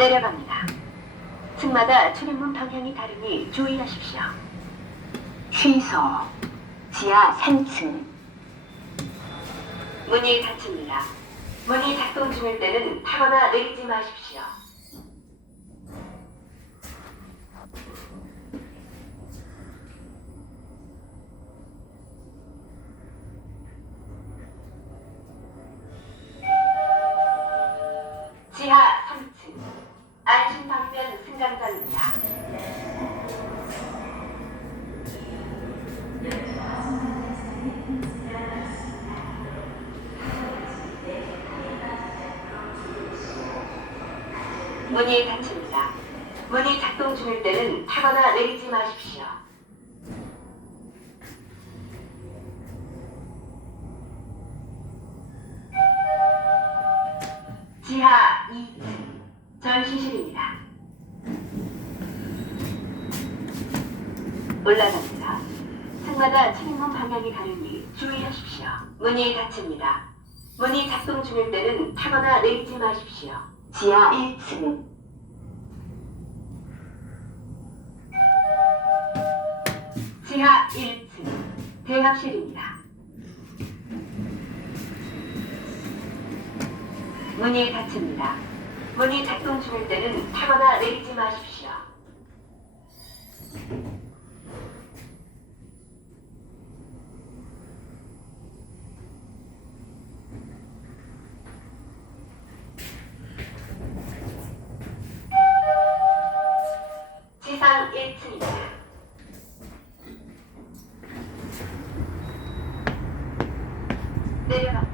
내려갑니다. 층마다 출입문 방향이 다르니 주의하십시오. 취소. 지하 3층. 문이 닫힙니다. 문이 작동 중일 때는 타거나 내리지 마십시오. 문이 닫힙니다. 문이 작동 중일 때는 타거나 내리지 마십시오. 지하 2층 전시실입니다. 올라갑니다. 층마다 출입문 방향이 다르니 주의하십시오. 문이 닫힙니다. 문이 작동 중일 때는 타거나 내리지 마십시오. 지하 1층 지하 1층 대합실입니다. 문이 닫힙니다. 문이 작동 중일 때는 타거나 내리지 마십시오. 내려갑니다.